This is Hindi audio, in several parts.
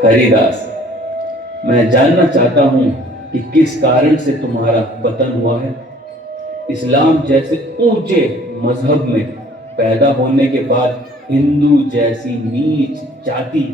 हरिदास, मैं जानना चाहता हूँ कि किस कारण से तुम्हारा पतन हुआ है। इस्लाम जैसे ऊंचे मजहब में पैदा होने के बाद हिंदू जैसी नीच जाति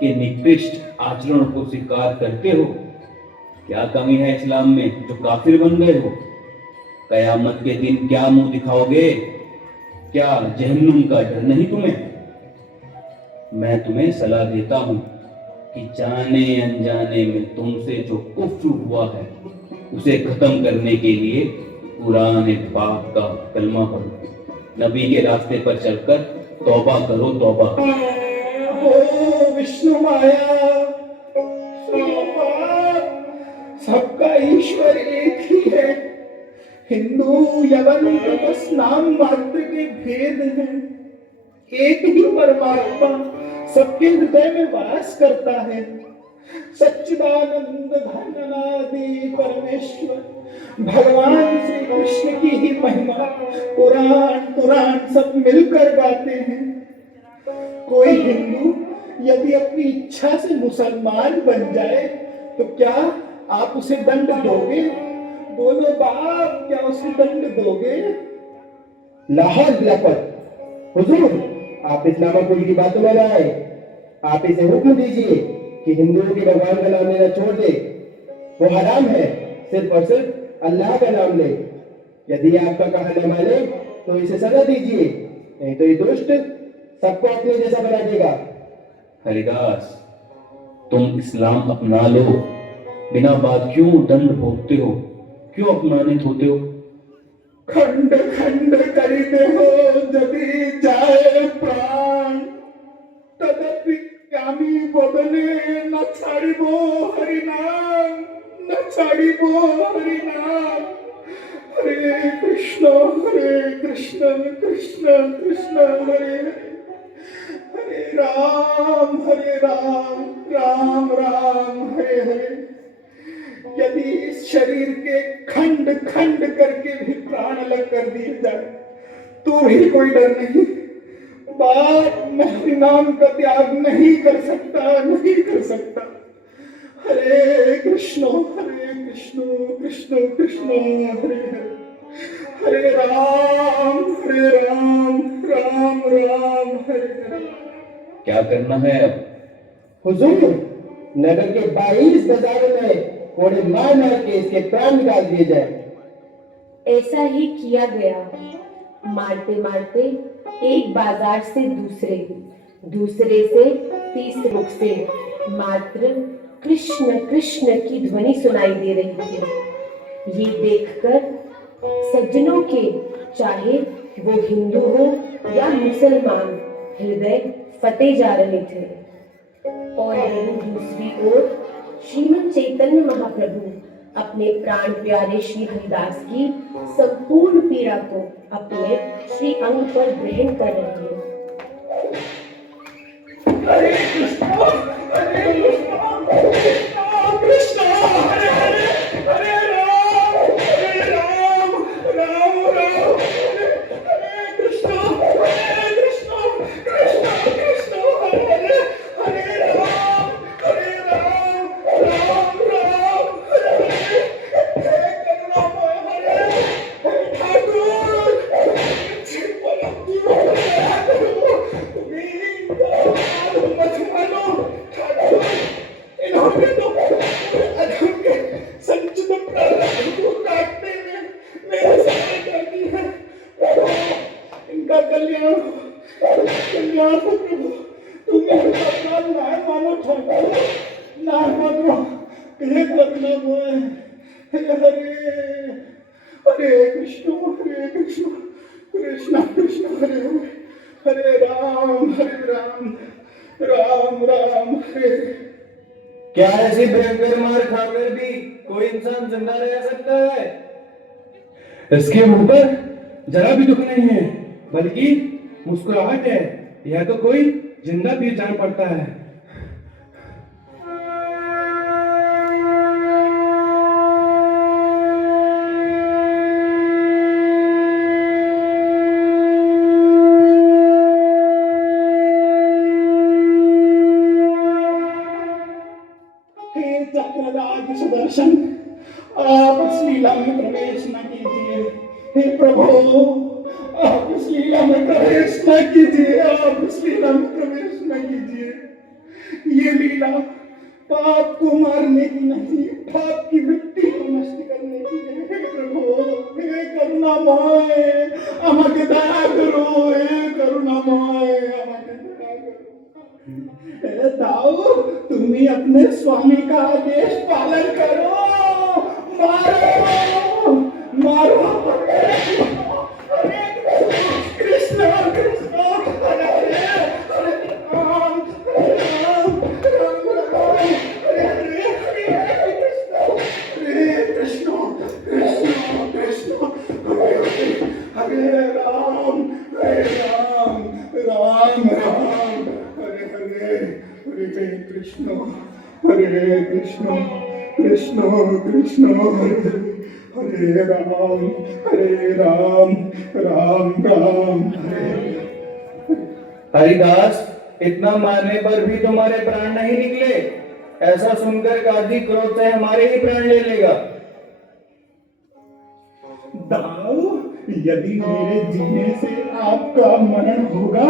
के निकृष्ट आचरण को स्वीकार करते हो। क्या कमी है इस्लाम में जो काफिर बन गए हो? कयामत के दिन क्या मुंह दिखाओगे? क्या जहन्नुम का डर नहीं तुम्हें? मैं तुम्हें सलाह देता हूँ कि जाने अनजाने में तुमसे जो कुफ्र हुआ है उसे खत्म करने के लिए कुरान पाक का कलमा पढ़ो। नबी के रास्ते पर चलकर तौबा करो, तौबा। ओ विष्णु माया, सबका ईश्वर एक ही है। हिंदू यवन तो बस नाम मात्र के भेद हैं। एक ही परमात्मा सबके हृदय में वास करता है। सच्चिदानंद घनादि परमेश्वर भगवान श्री कृष्ण की ही महिमा पुराण सब मिलकर गाते हैं। कोई हिंदू यदि अपनी इच्छा से मुसलमान बन जाए तो क्या आप उसे दंड दोगे? बोलो बाप, क्या उसे दंड दोगे? लाहौर लपट हुजूर, आप इस्लामापुर की बातों में ना आए। आप इसे हुक्म दीजिए कि हिंदुओं के भगवान का नाम लेना छोड़ दे। वो हराम है, सिर्फ और सिर्फ अल्लाह का नाम ले। यदि आपका कहा न माने तो इसे सजा दीजिए, नहीं तो ये दुष्ट सबको अपने जैसा बना देगा। हरिदास, तुम इस्लाम अपना लो। बिना बात क्यों दंड भोगते हो? क्यों अपमानित होते हो? खंड खंड करीते हो जदि जाए प्राण, तदपि यामी बोदने न छाड़िबो हरिनाम, न छाड़िबो हरिनाम। हरे कृष्ण कृष्ण कृष्ण हरे हरे, हरे राम राम राम हरे हरे। यदि इस शरीर के खंड खंड करके भी प्राण अलग कर दिए जाए तो भी कोई डर नहीं। बाप, मैं नाम का त्याग नहीं कर सकता। हरे कृष्ण कृष्ण कृष्ण हरे हरे, हरे राम राम राम हरे हरे। क्या करना है अब? हुजूर, नगर के 22 बाजारों में कोड़े मार मार के इसके प्राण निकाल दिए जाए। ऐसा ही किया गया। मारते मारते एक बाजार से दूसरे, दूसरे से तीसरे मुख से मात्र कृष्ण कृष्ण की ध्वनि सुनाई दे रही थी। ये देखकर सज्जनों के, चाहे वो हिंदू हो या मुसलमान, हृदय फटे जा रहे थे। और वहीं दूसरी ओर श्रीमद् चैतन्य महाप्रभु अपने प्राण प्यारे श्री हरिदास की संपूर्ण पीड़ा को अपने श्री अंग पर ग्रहण कर रहे हैं। हरे कृष्ण कृष्ण हरे हरे, हरे राम राम हरे कृष्ण कृष्ण कृष्ण हरे हरे, हरे राम राम हरे हरे। हे करुणामय हरे, हे ठाकुर, मत मानो ठाकुर। इन्होंने तो अधम के संचित प्रारब्ध को काटने में मेरे सहाय कर दी है। प्रभु, इनका कल्याण हो प्रभु। तुम इनका अपराध ना मानो ठाकुर, ना मानो। हे करुणामय, हे हरे, हरे कृष्ण कृष्ण कृष्ण हरे हरे, हरे राम राम हरे। क्या ऐसी भयंकर मार खाकर भी कोई इंसान जिंदा रह सकता है? इसके मुंह पर जरा भी दुख नहीं है, बल्कि मुस्कुराहट है। यह तो कोई जिंदा पीर जान पड़ता है। दर्शन, आप इस लीला में प्रवेश न कीजिए। हे प्रभु, आप इस लीला में प्रवेश न कीजिए, आप इस लीला में प्रवेश न कीजिए। ये लीला पाप को मारने की नहीं, पाप की वृत्ति को नष्ट करने की है। हे प्रभु, हे करुणामय, আমাকে দয়া করো, हे करुणामय, আমাকে दया करो। हे दाऊ, तुम्ही अपने स्वामी का आदेश पालन करो, मारो, मारो। कृष्ण कृष्ण, हरे हरे, हरे राम, हरे राम, राम राम, हरे हरे, हरे कृष्ण, कृष्ण कृष्ण, हरे हरे, हरे राम, राम राम, हरे हरे, हरे कृष्ण, हरे कृष्ण, कृष्ण कृष्ण, हरे राम, राम राम, हरे। हरिदास, इतना मारने पर भी तुम्हारे प्राण नहीं निकले? ऐसा सुनकर गादी क्रोध से हमारे ही प्राण ले लेगा। दाऊ, यदि मेरे जीने से आपका मरण होगा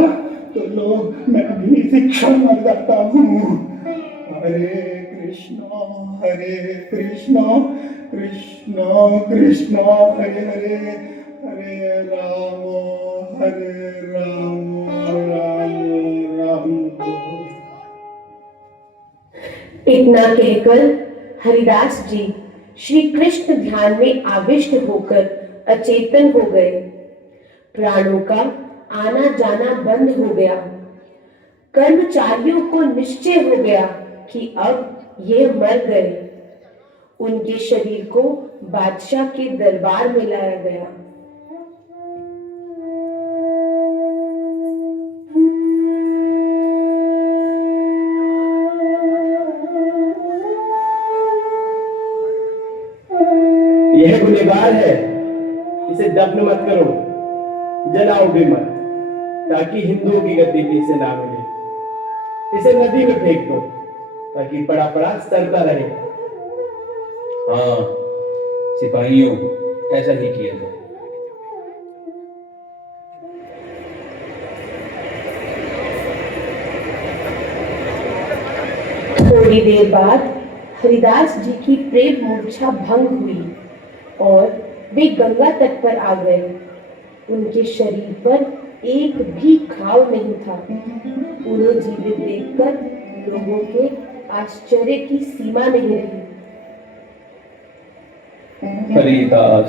तो लो, मैं अभी से क्षण मर जाता हूँ। हरे कृष्ण, कृष्ण कृष्ण, हरे हरे, हरे राम, राम राम। इतना कहकर हरिदास जी श्री कृष्ण ध्यान में आविष्ट होकर अचेतन हो गए। प्राणों का आना जाना बंद हो गया। कर्मचारियों को निश्चय हो गया कि अब ये मर गए। उनके शरीर को बादशाह के दरबार में लाया गया। यह गुनहगार है, इसे दफन मत करो, जलाओ भी मत, ताकि हिंदुओं की गद्दी इसे ना मिले। इसे नदी में फेंक दो, ताकि पड़ा पड़ा सड़ता रहे। हाँ सिपाहियों, ऐसा ही किया जाए। थोड़ी देर बाद हरिदास जी की प्रेम मूर्छा भंग हुई और वे गंगा तट पर आ गए। उनके शरीर पर एक भी घाव नहीं था। उन्हें जीवित देखकर लोगों के आश्चर्य की सीमा नहीं रही। हरिदास,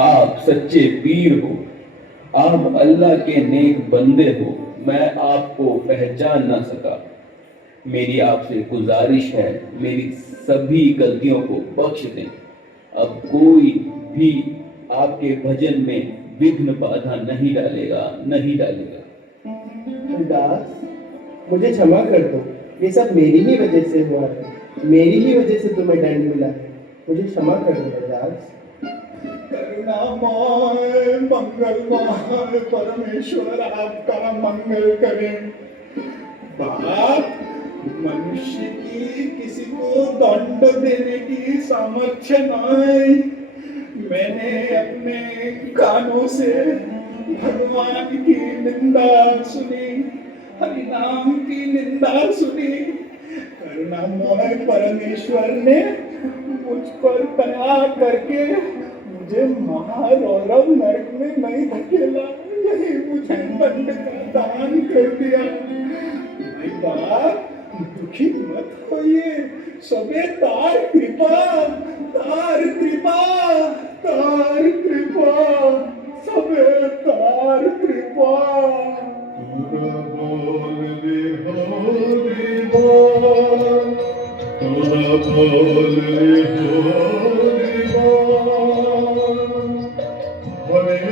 आप सच्चे वीर हो, आप अल्लाह के नेक बंदे हो। मैं आपको पहचान ना सका। मेरी आपसे गुजारिश है, मेरी सभी गलतियों को बख्श दें। अब कोई भी आपके भजन में विघ्न बाधा नहीं डालेगा, नहीं डालेगा। हरिदास, मुझे क्षमा कर दो, ये सब मेरी ही वजह से हुआ है। मेरी ही वजह से तुम्हें दंड मिला है। मुझे क्षमा कर दो हरिदास। करुणामय, मंगलमय परमेश्वर आपका मंगल करें। बाप, मनुष्य की किसी को दंड देने की सामर्थ्य नहीं। मैंने अपने कानों से भगवान की निंदा सुनी, हरिनाम की निंदा सुनी। करुणामय परमेश्वर ने मुझ पर दया करके मुझे महारौरव नरक में नहीं धकेला, यही मुझे दंड का दान कर दिया। भाई बाप, दुखी मत होइए, सबे तार कृपा, तार कृपा, तार कृपा, सबे तार कृपा। बोल रे हरि बोल, बोल रे हरि बोल। हरे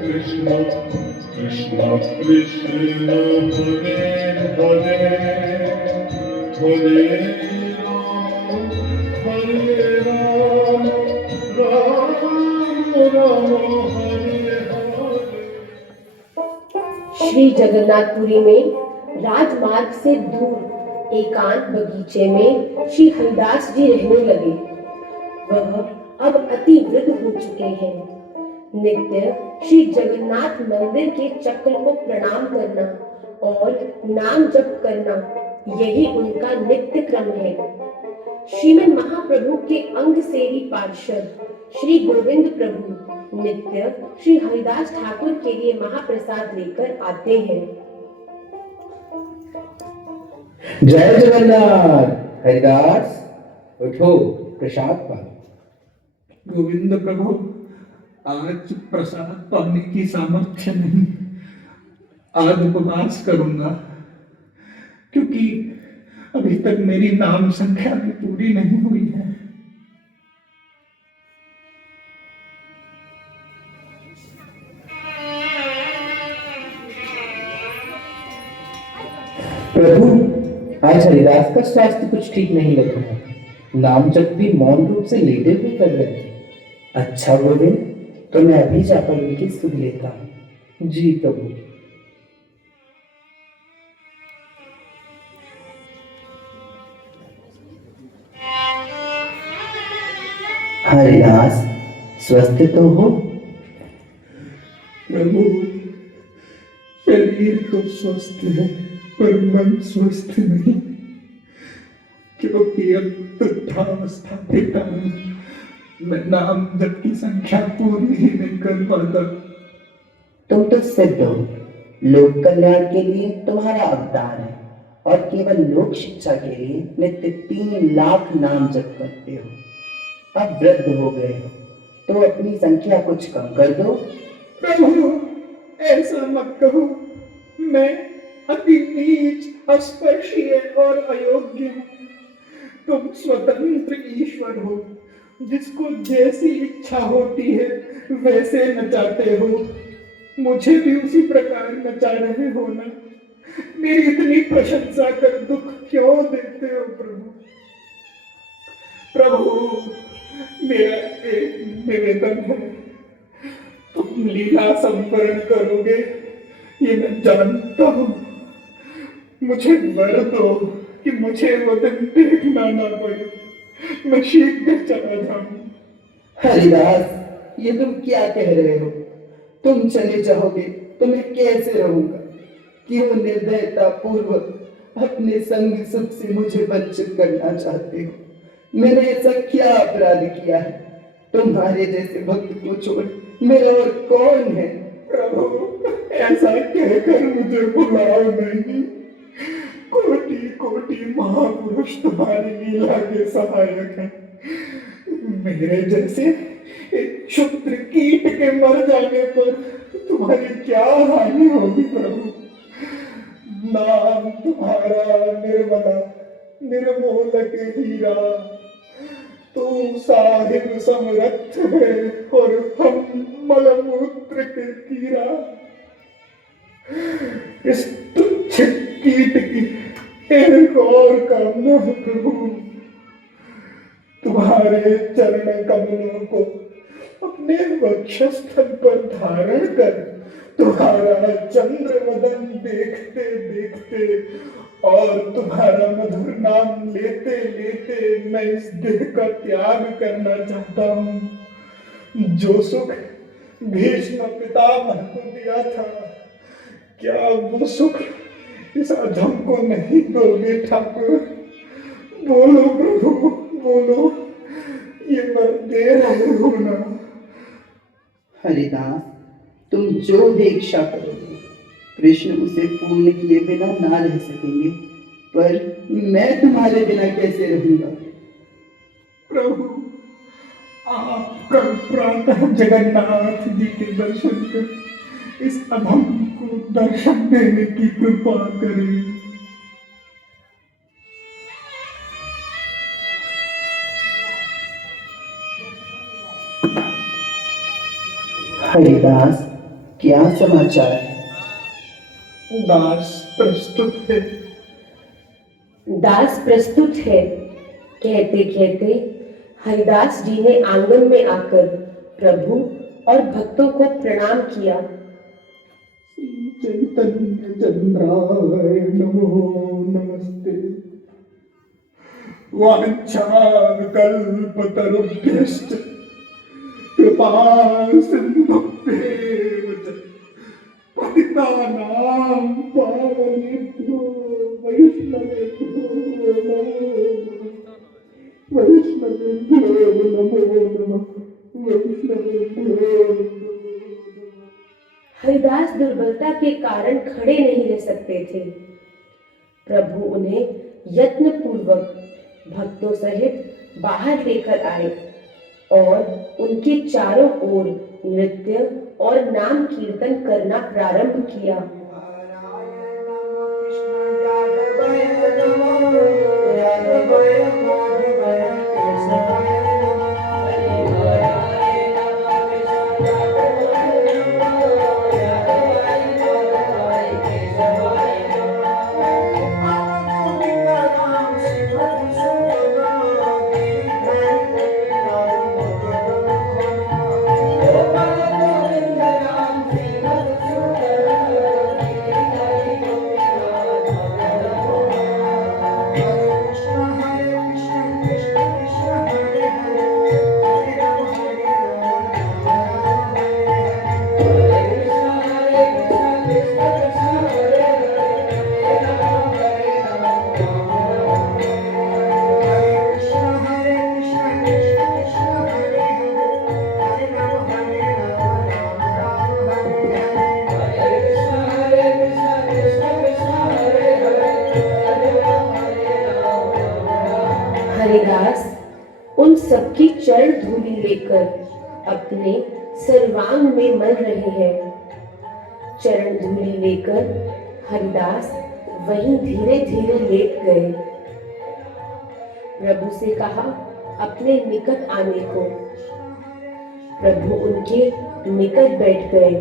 कृष्ण, कृष्ण कृष्ण, हरे हरे, हरे राम, राम राम, हरे हरे। श्री जगन्नाथपुरी में राजमार्ग से दूर एकांत बगीचे में श्री हरिदास जी रहने लगे। वह अब अति वृद्ध हो चुके हैं। नित्य श्री जगन्नाथ मंदिर के चक्र को प्रणाम करना और नाम जप करना, यही उनका नित्य क्रम है। श्रीमद महाप्रभु के अंग सेवी पार्षद श्री गोविंद प्रभु नित्य श्री हरिदास ठाकुर के लिए महाप्रसाद लेकर आते हैं। जय जगन्नाथ। हरिदास उठो, प्रसाद पाओ। गोविंद प्रभु, आज प्रसाद पाने की सामर्थ्य नहीं। आज उपवास करूंगा, क्योंकि अभी तक मेरी नाम संख्या भी पूरी नहीं हुई है। प्रभु, आज हरिदास का स्वास्थ्य कुछ ठीक नहीं लग रहा। नाम जप भी मौन रूप से लेटे हुए कर रहे थे। अच्छा गोविंद, तो मैं अभी जाकर उनकी सुध लेता हूँ। जी प्रभु। हरिदास, स्वस्थ तो हो? प्रभु, शरीर तो स्वस्थ है, पर मन स्वस्थ नहीं, क्योंकि अब वृद्धावस्था के कारण मैं नाम जप की संख्या पूरी ही नहीं कर पाता। तुम तो सिद्ध हो। लोक कल्याण के लिए तुम्हारा अवतार है और केवल लोक शिक्षा के लिए नित्य 3 लाख नाम जप करते हो। अब वृद्ध हो गए हो तो अपनी संख्या कुछ कम कर दो। प्रभु, ऐसा मत कहो। मैं अति नीच, अस्पर्शीय और अयोग्य हूँ। तुम स्वतंत्र ईश्वर हो, जिसको जैसी इच्छा होती है वैसे नचाते हो। मुझे भी उसी प्रकार नचा रहे हो ना। मेरी इतनी प्रशंसा कर दुख क्यों देते हो प्रभु? प्रभु, मेरा एक निवेदन है। तुम लीला संवरण करोगे, ये मैं जानता हूँ। मुझे वर दो कि मुझे वो दिन देखना ना पड़े, मैं शीघ्र चला जाऊं। हरिदास, ये तुम क्या कह रहे हो? तुम चले जाओगे तो मैं कैसे रहूंगा? क्यों निर्दयता पूर्वक अपने संग सुख से मुझे वंचित करना चाहते हो? मैंने ऐसा क्या अपराध किया है? तुम्हारे जैसे भक्त को छोड़ मेरा और कौन है? प्रभु, ऐसा कहकर मुझे बुलाओ नहीं। कोटि कोटि महापुरुष तुम्हारी लीला के सहायक हैं। मेरे जैसे एक क्षुद्र कीट के मर जाने पर तुम्हारी क्या हानि होगी प्रभु? नाम तुम्हारा निर्मला निर्मोलक हीरा, तू साहिब समरथ है और हम मलमूत्र के कीड़ा। इस तुच्छ कीट की एक और कामना है प्रभु, तुम्हारे चरण कमलों को अपने वक्षस्थल पर धारण कर तुम्हारा चंद्र वदन देखते देखते और तुम्हारा मधुर नाम लेते लेते मैं इस देह का त्याग करना चाहता हूँ। जो सुख भीष्म पितामह को दिया था, क्या वो सुख इस अधम को नहीं दोगे ठाकुर? बोलो प्रभु, बोलो, ये वर दे रहे हो ना? हरिदास, तुम जो भी इच्छा करोगे, कृष्ण उसे पूर्ण किए बिना ना रह सकेंगे, पर मैं तुम्हारे बिना कैसे रहूंगा? प्रभु, आप कल प्रातः जगन्नाथ जी के दर्शन कर इस अधम को दर्शन देने की कृपा करें। हरिदास, क्या समाचार है? दास प्रस्तुत है। दास प्रस्तुत है। कहते कहते हरिदास जी ने आंगन में आकर प्रभु और भक्तों को प्रणाम किया। श्री चैतन्य चंद्राय नमो नमस्ते। वाञ्छाकल्पतरुभ्यश्च कृपा सिन्धुभ्येव च पतितानां पावनेभ्यो वैष्णवेभ्यो नमो नमः। हरिदास दुर्बलता के कारण खड़े नहीं रह सकते थे। प्रभु उन्हें यत्न पूर्वक भक्तों सहित बाहर लेकर आए और उनके चारों ओर नृत्य और नाम कीर्तन करना प्रारंभ किया। हरिदास उन सबकी चरण धूलि लेकर अपने सर्वांग में मल रहे हैं। चरण धूलि लेकर हरिदास वहीं धीरे धीरे लेट गए। प्रभु से कहा अपने निकट आने को। प्रभु उनके निकट बैठ गए।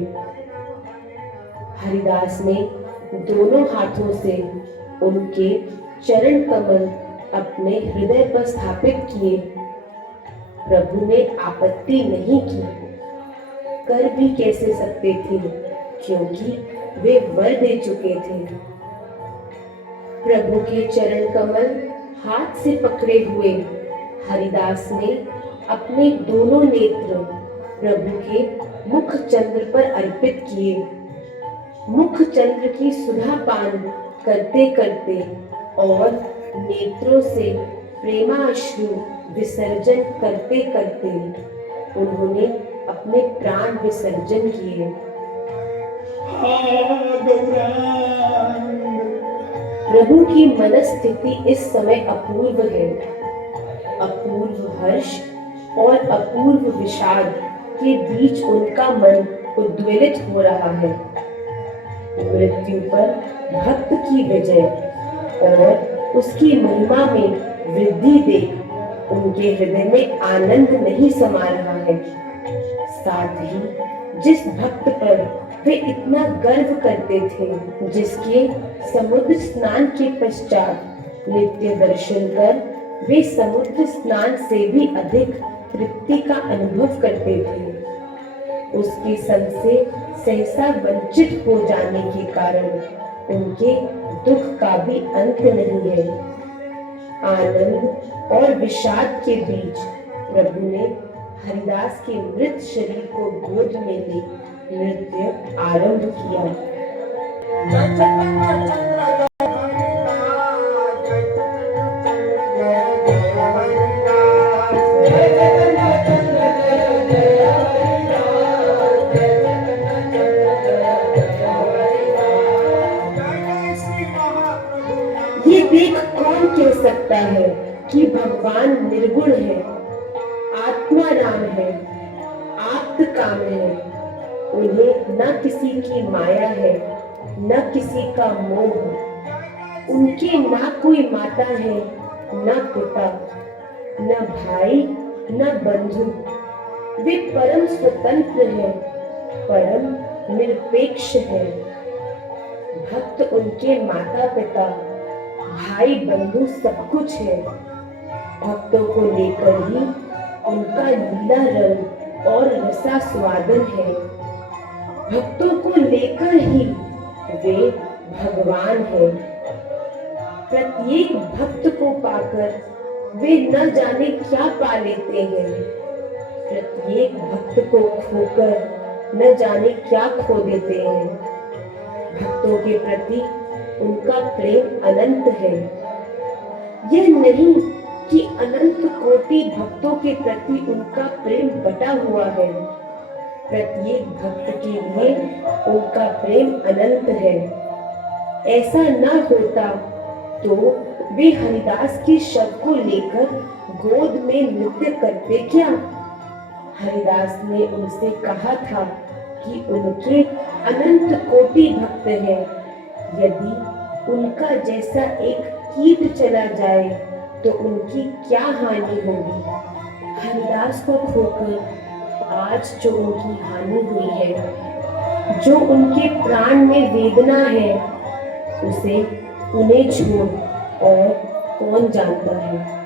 हरिदास ने दोनों हाथों से उनके चरण कमल अपने हृदय पर स्थापित किए। प्रभु ने आपत्ति नहीं की, कर भी कैसे सकते थे क्योंकि वे वर दे चुके थे। प्रभु के चरण कमल हाथ से पकड़े हुए हरिदास ने अपने दोनों नेत्र प्रभु के मुख चंद्र पर अर्पित किए। मुख चंद्र की सुधा पान करते करते और नेत्रों से प्रेमाश्रु विसर्जन करते करते उन्होंने अपने प्राण विसर्जन किए। प्रभु की मनस्थिति इस समय अपूर्व है। अपूर्व हर्ष और अपूर्व विषाद के बीच उनका मन उद्वेलित हो रहा है। मृत्यु पर भक्त की विजय और उसकी महिमा में वृद्धि देख उनके हृदय में आनंद नहीं समा रहा है। साथ ही जिस भक्त पर वे इतना गर्व करते थे, जिसके समुद्र स्नान के पश्चात नित्य दर्शन कर वे समुद्र स्नान से भी अधिक तृप्ति का अनुभव करते थे, उसके संग से सहसा वंचित हो जाने के कारण उनके दुख का भी अंत नहीं है। आनंद और विषाद के बीच प्रभु ने हरिदास के मृत शरीर को गोद में ले नृत्य आरंभ किया। ये देख कौन कह सकता है कि भगवान निर्गुण है, आत्मा नाम है, आप्त काम है। उन्हें न किसी की माया है, न किसी का मोह। उनके ना कोई माता है, न पिता, न भाई, न बंधु। वे परम स्वतंत्र है, परम निरपेक्ष है। भक्त उनके माता पिता, भाई बंधु सब कुछ है। भक्तों को लेकर ही उनका लीला रंग और रसास्वादन है। भक्तों को लेकर ही वे भगवान है। प्रत्येक भक्त को पाकर वे न जाने क्या पा लेते हैं। प्रत्येक भक्त को खोकर न जाने क्या खो देते हैं। भक्तों के प्रति उनका प्रेम अनंत है। यह नहीं कि अनंत कोटि भक्तों के प्रति उनका प्रेम बटा हुआ है। प्रत्येक भक्त के लिए उनका प्रेम अनंत है। ऐसा न होता तो वे हरिदास के शव को लेकर गोद में नृत्य करते क्या? हरिदास ने उनसे कहा था कि उनके अनंत कोटि भक्त हैं। यदि उनका जैसा एक कीट चला जाए तो उनकी क्या हानि होगी। हरिदास को खोकर आज जो उनकी हानि हुई है, जो उनके प्राण में वेदना है, उसे उन्हें छोड़ और कौन जानता है।